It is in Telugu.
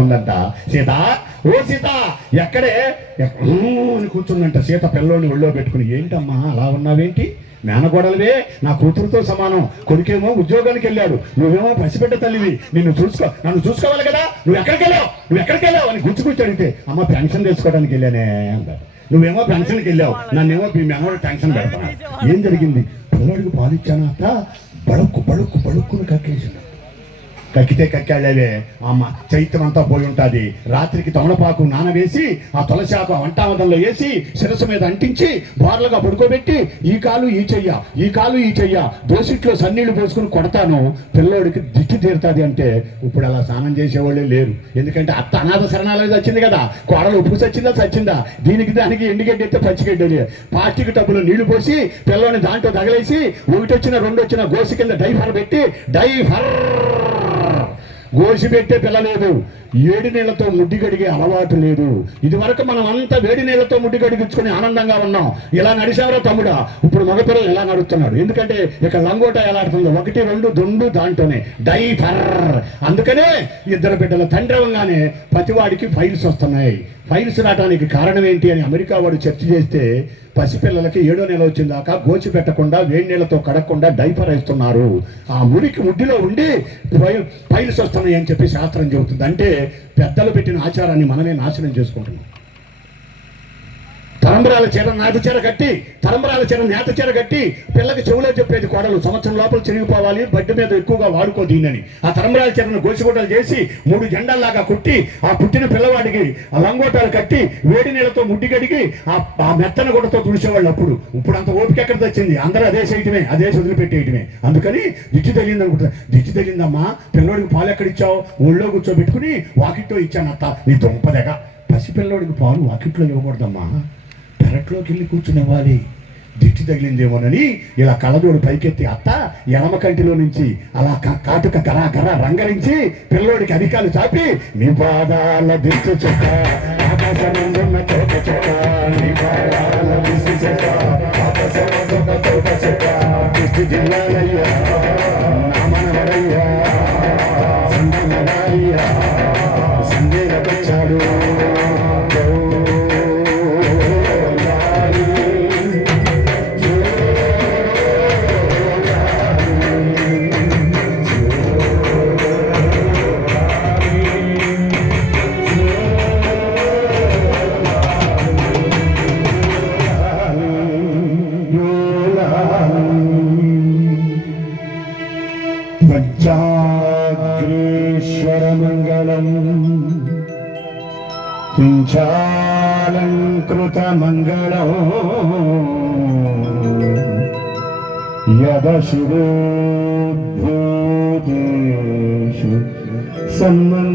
ఉందంట. సీత, ఓ సీత, ఎక్కడే అని కూర్చుందంట. సీత పిల్లోని ఒళ్ళో పెట్టుకుని, ఏంటమ్మా అలా ఉన్నావేంటి? మేనగోడలవే నా కూతురుతో సమానం. కొడుకేమో ఉద్యోగానికి వెళ్ళాడు, నువ్వేమో పసిబిడ్డ తల్లివి, నన్ను చూసుకోవాలి కదా, నువ్వు ఎక్కడికి వెళ్ళావు అని గుచ్చి అడిగితే, అమ్మ పెన్షన్ తెచ్చుకోవడానికి వెళ్ళానే అంటారు. నువ్వేమో పెన్షన్కి వెళ్ళావు, నన్నేమో మీ మేనవాడు పెన్షన్ పెడతాను. ఏం జరిగింది? పిల్లడికి పాలు ఇచ్చాను అత్త, బడుక్కును కక్కేసింది. కక్కితే కక్కాళ్ళవే అమ్మ, చైత్యం అంతా పోయి ఉంటుంది. రాత్రికి తమలపాకు నానవేసి ఆ తులసాకు వంటావదంలో వేసి శిరస్సు మీద అంటించి బోర్లుగా పడుకోబెట్టి ఈ కాలు ఈ చెయ్య దోసిట్లో సన్నీళ్లు పోసుకుని కొడతాను, పిల్లోడికి దిష్టి తీరుతుంది అంటే ఇప్పుడు అలా స్నానం చేసేవాళ్ళే లేరు. ఎందుకంటే అత్త అనాథ శరణాలయం వచ్చింది కదా, కోడలు ఉప్పు చచ్చిందా, దానికి ఎండుగడ్డి అయితే పచ్చిగడ్డి ప్లాస్టిక్ టబ్బులో నీళ్లు పోసి పిల్లోని దాంట్లో తగలేసి ఒకటి వచ్చిన రెండు వచ్చిన గోసి కింద డైఫర్ పెట్టి గోసి పెట్టే పిల్ల లేదు. 7 నీళ్లతో ముడ్డి గడిగే అలవాటు లేదు. ఇది వరకు మనం అంతా వేడి నీళ్లతో ముడ్డి గడిగించుకుని ఆనందంగా ఉన్నాం. ఇలా నడిచావరా తమ్ముడా, ఇప్పుడు మగపిల్లలు ఎలా నడుస్తున్నాడు? ఎందుకంటే ఇక లంగోట ఎలా ఆడుతుందో 1, 2 దొండు దాంట్లోనే డైఫర్. అందుకనే 2 బిడ్డల తండ్రి అవ్వగానే ప్రతివాడికి ఫైల్స్ వస్తున్నాయి. ఫైల్స్ రావడానికి కారణం ఏంటి అని అమెరికా వాడు చర్చ చేస్తే, పసిపిల్లలకి 7వ నెల వచ్చిన దాకా గోచి పెట్టకుండా వేడి నీళ్లతో కడగకుండా డైపర్ వేస్తున్నారు. ఆ ముడిలో ఉండి ఫైల్స్ వస్తున్నాయి అని చెప్పి శాస్త్రం చెబుతుంది. అంటే పెద్దలు పెట్టిన ఆచారాన్ని మనమే నాశనం చేసుకుంటున్నాం. తలంబరాల చీర నేత చీర కట్టి పిల్లకి చెవులో చెప్పేది కోడలు, సంవత్సరం లోపల చిరిగిపోవాలి, బడ్డి మీద ఎక్కువగా వాడుకో దీనని. ఆ తలంబరాల చీరను గోసిగొట్టలు చేసి 3 జెండాల్లాగా కుట్టి ఆ పుట్టిన పిల్లవాడికి ఆ లంగోటాలు కట్టి వేడి నీళ్ళతో ముడ్డి కడిగి ఆ మెత్తన గుడ్డతో తుడిచేవాళ్ళు. ఇప్పుడు అంత ఓపిక ఎక్కడ తెచ్చింది? అందరూ అదే చేయటమే, అదే వదిలిపెట్టేయటమే. అందుకని దిష్టి తగిలింది అనుకుంటా. దిష్టి తగిలిందమ్మా, పిల్లోడికి పాలు ఎక్కడిచ్చావు? ఊళ్ళో కూర్చోబెట్టుకుని వాకిట్లో ఇచ్చాను అత్త. నీ దొంపదగా, పసిపిల్లోడికి పాలు వాకిట్లో ఇవ్వకూడదమ్మా, పెరట్లోకి వెళ్ళి కూర్చునేవ్వాలి. దిష్టి తగిలిందేమోనని ఇలా కళ్ళజోడు పైకెత్తి అత్త ఎడమ కంటిలో నుంచి అలా కాటుక కరా రంగరించి పిల్లోడికి అధికాలు చాపి, నీ పాదాల దిష్టి చెక్క ఆకాశమందున్న తోట చెక్క, నీ పాదాల దిష్టి చెక్క ఆకాశమందున్న తోట చెక్క, దిష్టి జిల్లాలయ్యా నామనవడయ్యా సంగమడయ్యా సందేహపచ్చాడు. మంగళం కించాలంకృత మంగళం యదశిరోద్భూతేషు సన్మన్